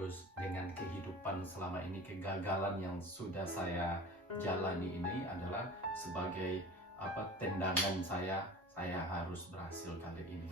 terus dengan kehidupan selama ini, kegagalan yang sudah saya jalani ini adalah sebagai tendangan saya harus berhasil kali ini.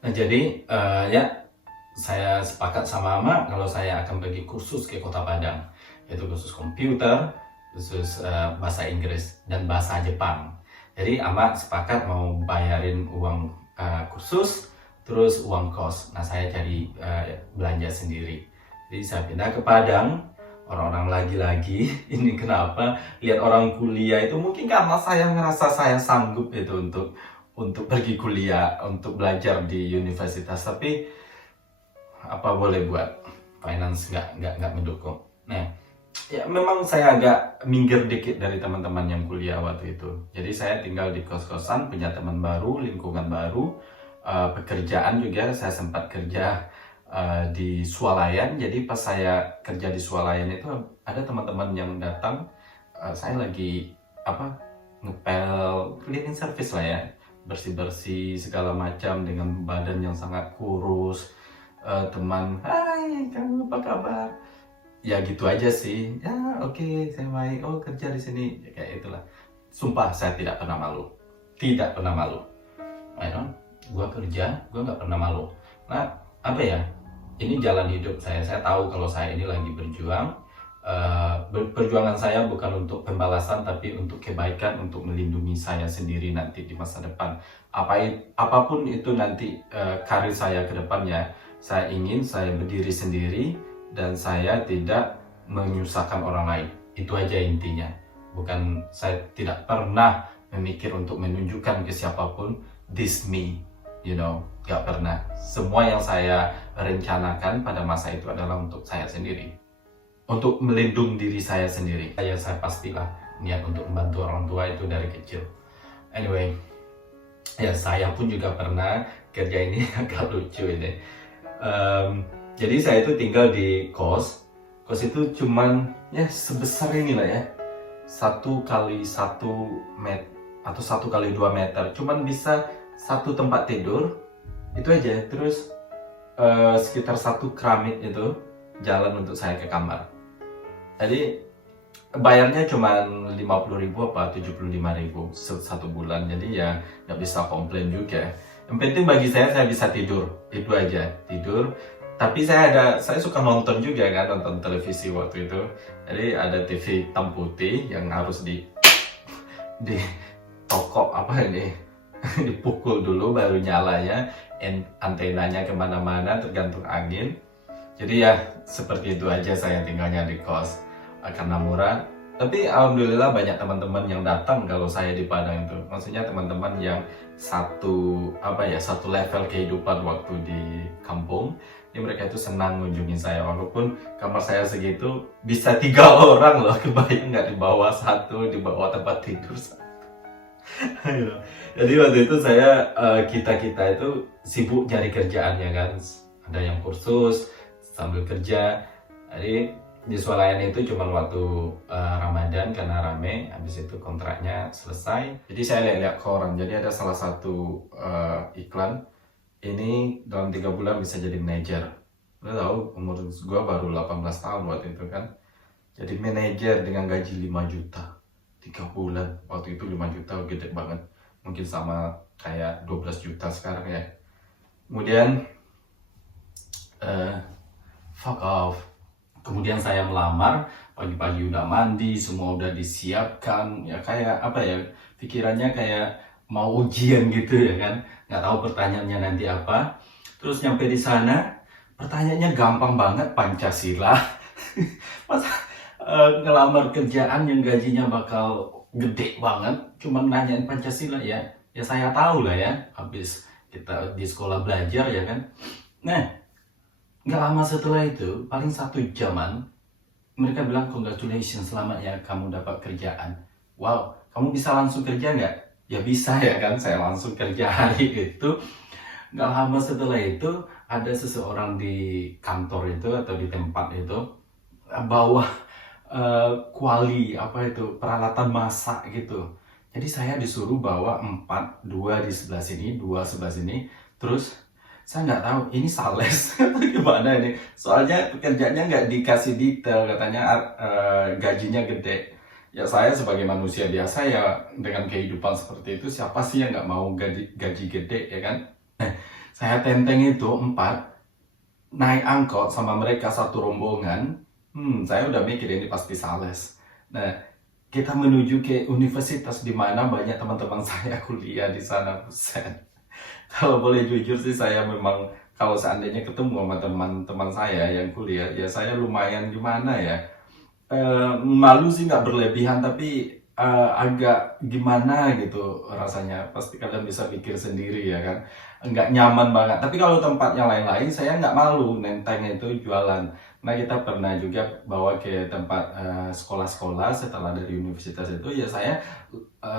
Nah jadi ya saya sepakat sama Ama kalau saya akan pergi kursus ke Kota Padang, yaitu kursus komputer, kursus bahasa Inggris dan bahasa Jepang. Jadi Ama sepakat mau bayarin uang kursus, terus uang kos. Nah saya jadi belanja sendiri. Jadi saya pindah ke Padang. Orang-orang lagi-lagi ini kenapa lihat orang kuliah itu, mungkin karena saya ngerasa saya sanggup itu untuk pergi kuliah, untuk belajar di universitas, tapi apa boleh buat, finance nggak mendukung. Nah ya memang saya agak minggir dikit dari teman-teman yang kuliah waktu itu. Jadi saya tinggal di kos-kosan, punya teman baru, lingkungan baru, pekerjaan juga saya sempat kerja di swalayan. Jadi pas saya kerja di swalayan itu ada teman-teman yang datang, saya lagi ngepel, cleaning service lah ya, bersih-bersih segala macam dengan badan yang sangat kurus. Teman, hai kamu apa kabar? Ya gitu aja sih. Ya oke, saya baik. Oh kerja di sini, ya, kayak itulah. Sumpah saya tidak pernah malu, tidak pernah malu. Gua kerja, gua nggak pernah malu. Nah apa ya? Ini jalan hidup saya. Saya tahu kalau saya ini lagi berjuang. Perjuangan saya bukan untuk pembalasan, tapi untuk kebaikan, untuk melindungi saya sendiri nanti di masa depan. Apapun itu nanti karir saya ke depannya, saya ingin saya berdiri sendiri dan saya tidak menyusahkan orang lain. Itu aja intinya. Bukan, saya tidak pernah memikir untuk menunjukkan ke siapapun, this me. Gak pernah. Semua yang saya rencanakan pada masa itu adalah untuk saya sendiri, untuk melindungi diri saya sendiri. Saya pastilah niat untuk membantu orang tua itu dari kecil. Anyway, ya saya pun juga pernah kerja ini agak lucu ini. Jadi saya itu tinggal di kos itu cuman ya sebesar ini lah ya, 1 kali 1 meter atau 1 kali 2 meter, cuman bisa 1 tempat tidur itu aja. Terus sekitar 1 keramik itu jalan untuk saya ke kamar. Jadi bayarnya cuma 50.000 apa 75.000 satu bulan. Jadi ya nggak bisa komplain juga. Yang penting bagi saya bisa tidur, itu aja, tidur. Tapi saya suka nonton juga kan, nonton televisi waktu itu. Jadi ada TV hitam putih yang harus di toko dipukul dulu baru nyalanya, antenanya kemana-mana tergantung angin. Jadi ya seperti itu aja saya tinggalnya di kos, karena murah. Tapi alhamdulillah banyak teman-teman yang datang kalau saya di Padang itu. Maksudnya teman-teman yang satu level kehidupan waktu di kampung. Jadi mereka itu senang ngunjungin saya, walaupun kamar saya segitu bisa 3 orang loh, kebayang nggak, di bawah 1, di bawah tempat tidur 1. Gitu. Jadi waktu itu kita itu sibuk cari kerjaan ya kan, ada yang kursus sambil kerja. Jadi di swalayan itu cuma waktu Ramadan karena rame, habis itu kontraknya selesai. Jadi saya lihat-lihat koran, jadi ada salah satu iklan, ini dalam 3 bulan bisa jadi manajer. Lo tahu umur gue baru 18 tahun waktu itu kan, jadi manajer dengan gaji 5 juta 3 bulan. Waktu itu 5 juta gede banget, mungkin sama kayak 12 juta sekarang ya. Kemudian fuck off. Kemudian saya melamar, pagi-pagi udah mandi, semua udah disiapkan, ya kayak apa ya, pikirannya kayak mau ujian gitu ya kan, nggak tahu pertanyaannya nanti apa. Terus nyampe di sana, pertanyaannya gampang banget, Pancasila. Pas ngelamar kerjaan yang gajinya bakal gede banget, cuma nanyain Pancasila ya, ya saya tahu lah ya, habis kita di sekolah belajar ya kan. Nah, nggak lama setelah itu, paling 1 jaman, mereka bilang congratulations, selamat ya kamu dapat kerjaan. Wow, kamu bisa langsung kerja nggak? Ya bisa ya kan, saya langsung kerja hari itu. Nggak lama setelah itu, ada seseorang di kantor itu atau di tempat itu bawa kuali apa itu, peralatan masak gitu. Jadi saya disuruh bawa 4, 2 di sebelah sini, 2 sebelah sini. Terus saya nggak tahu ini sales atau gimana ini. Soalnya pekerjaannya nggak dikasih detail, katanya gajinya gede. Ya saya sebagai manusia biasa ya dengan kehidupan seperti itu, siapa sih yang nggak mau gaji gede ya kan. Saya tenteng itu 4, naik angkot sama mereka satu rombongan. Saya udah mikir ini pasti sales. Nah, kita menuju ke universitas di mana banyak teman-teman saya kuliah di sana. Buset. Kalau boleh jujur sih, saya memang kalau seandainya ketemu sama teman-teman saya yang kuliah, ya saya lumayan gimana ya, malu sih nggak berlebihan, tapi agak gimana gitu rasanya. Pasti kalian bisa pikir sendiri ya kan, nggak nyaman banget. Tapi kalau tempat yang lain-lain saya nggak malu nenteng itu jualan. Nah, kita pernah juga bawa ke tempat sekolah-sekolah setelah dari universitas itu, ya saya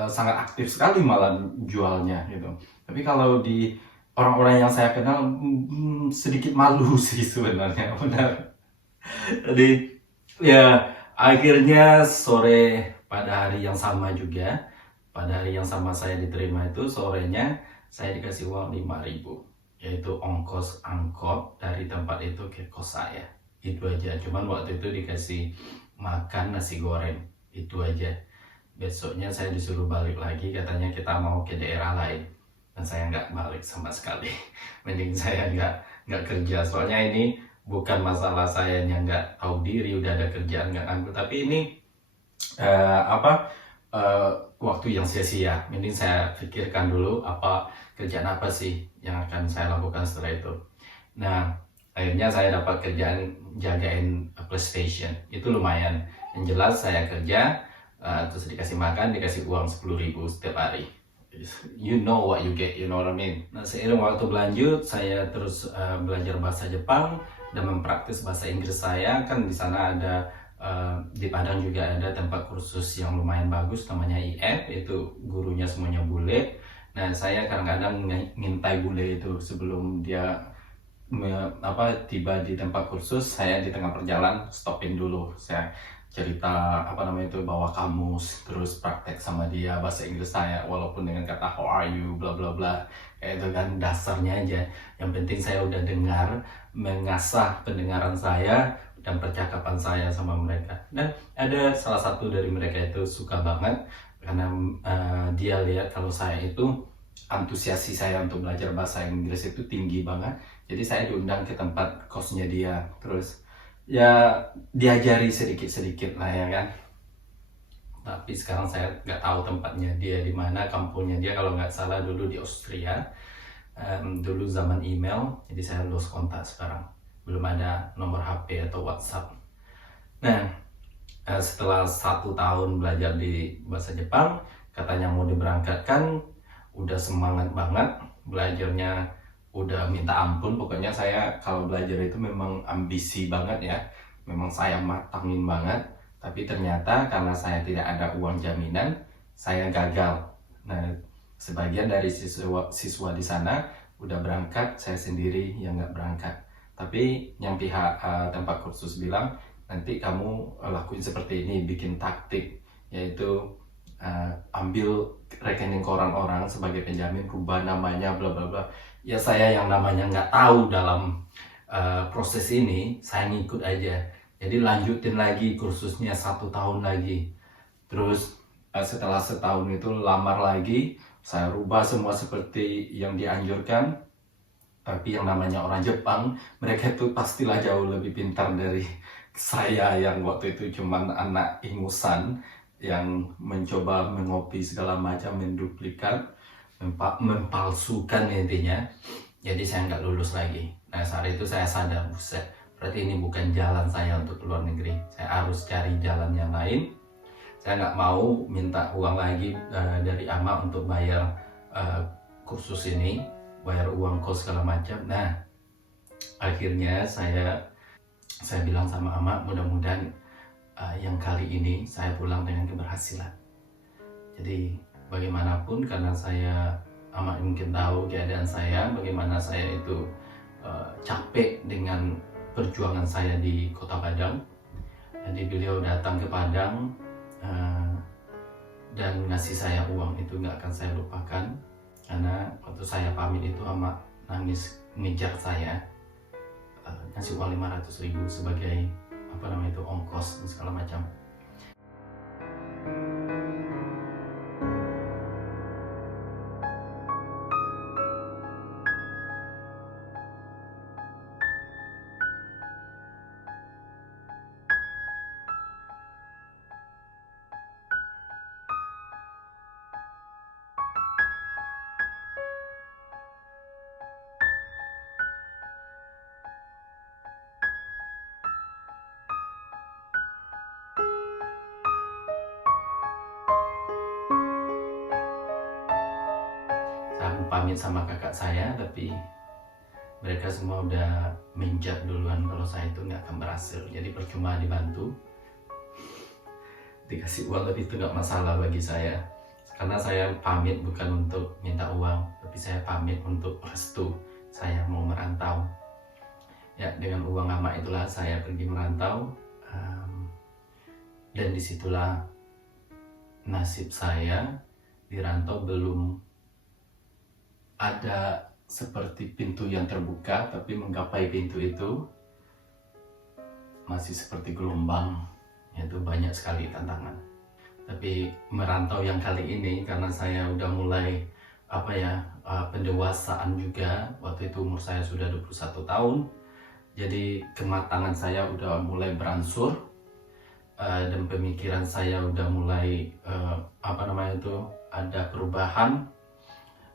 sangat aktif sekali malah jualnya gitu. Tapi kalau di orang-orang yang saya kenal, sedikit malu sih sebenarnya, benar. Jadi ya akhirnya sore pada hari yang sama juga, pada hari yang sama saya diterima itu, sorenya saya dikasih uang 5.000, yaitu ongkos angkot dari tempat itu ke kos saya. Itu aja, cuman waktu itu dikasih makan nasi goreng, itu aja. Besoknya saya disuruh balik lagi, katanya kita mau ke daerah lain, dan saya nggak balik sama sekali. Mending saya nggak kerja, soalnya ini bukan masalah saya yang nggak tahu diri, udah ada kerjaan nggak ambil, tapi ini waktu yang sia-sia. Mending saya pikirkan dulu kerjaan apa sih yang akan saya lakukan setelah itu. Nah, akhirnya saya dapat kerjaan jagain PlayStation, itu lumayan. Yang jelas saya kerja, terus dikasih makan, dikasih uang 10.000 setiap hari. You know what you get, you know what I mean. Nah, seiring waktu berlanjut, saya terus belajar bahasa Jepang dan mempraktis bahasa Inggris saya. Kan di sana ada di Padang juga ada tempat kursus yang lumayan bagus, namanya IF, itu gurunya semuanya bule. Nah, saya kadang-kadang ngintai bule itu sebelum dia tiba di tempat kursus. Saya di tengah perjalanan stopin dulu, saya cerita bawa kamus, terus praktek sama dia bahasa Inggris saya, walaupun dengan kata how are you bla bla bla, kayak itu kan dasarnya aja. Yang penting saya udah dengar, mengasah pendengaran saya dan percakapan saya sama mereka. Dan ada salah satu dari mereka itu suka banget karena dia lihat kalau saya itu antusiasi saya untuk belajar bahasa Inggris itu tinggi banget. Jadi saya diundang ke tempat kosnya dia, terus ya diajari sedikit-sedikit lah ya kan. Tapi sekarang saya nggak tahu tempatnya dia di mana, kampungnya dia kalau nggak salah dulu di Austria. Dulu zaman email, jadi saya lost kontak sekarang. Belum ada nomor HP atau WhatsApp. Nah, setelah 1 tahun belajar di bahasa Jepang, katanya mau diberangkatkan, udah semangat banget belajarnya, udah minta ampun. Pokoknya saya kalau belajar itu memang ambisi banget ya, memang saya matangin banget. Tapi ternyata karena saya tidak ada uang jaminan, saya gagal Nah, sebagian dari siswa di sana udah berangkat, saya sendiri yang nggak berangkat. Tapi yang pihak tempat kursus bilang, nanti kamu lakuin seperti ini, bikin taktik, yaitu ambil rekening koran orang sebagai penjamin, rubah namanya, bla bla bla. Ya saya yang namanya nggak tahu dalam proses ini, saya ngikut aja. Jadi lanjutin lagi kursusnya 1 tahun lagi. Terus setelah setahun itu lamar lagi, saya rubah semua seperti yang dianjurkan. Tapi yang namanya orang Jepang, mereka itu pastilah jauh lebih pintar dari saya yang waktu itu cuman anak ingusan yang mencoba mengopi segala macam, menduplikat, mempalsukan intinya. Jadi saya nggak lulus lagi. Nah saat itu saya sadar, buset, berarti ini bukan jalan saya untuk keluar negeri. Saya harus cari jalan yang lain. Saya nggak mau minta uang lagi dari ama untuk bayar kursus ini, bayar uang kos segala macam. Nah akhirnya saya bilang sama ama, mudah-mudahan yang kali ini saya pulang dengan keberhasilan. Jadi bagaimanapun, karena ama mungkin tahu keadaan saya, bagaimana saya itu capek dengan perjuangan saya di Kota Padang. Jadi beliau datang ke Padang dan ngasih saya uang, itu nggak akan saya lupakan. Karena waktu saya pamit itu ama nangis ngejar saya, ngasih uang 500.000 sebagai ongkos dan segala macam. Aku pamit sama kakak saya, tapi mereka semua udah menjat duluan kalau saya itu nggak akan berhasil. Jadi percuma dibantu, dikasih uang lebih itu nggak masalah bagi saya. Karena saya pamit bukan untuk minta uang, tapi saya pamit untuk restu saya mau merantau. Ya dengan uang ama itulah saya pergi merantau, dan disitulah nasib saya dirantau. Belum ada seperti pintu yang terbuka, tapi menggapai pintu itu masih seperti gelombang, yaitu banyak sekali tantangan. Tapi merantau yang kali ini, karena saya udah mulai pendewasaan juga, waktu itu umur saya sudah 21 tahun, jadi kematangan saya udah mulai beransur, dan pemikiran saya udah mulai ada perubahan.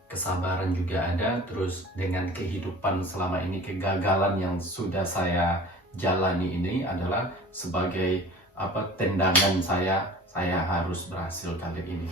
Kesabaran juga ada, terus dengan kehidupan selama ini, kegagalan yang sudah saya jalani ini adalah sebagai tendangan saya harus berhasil kali ini.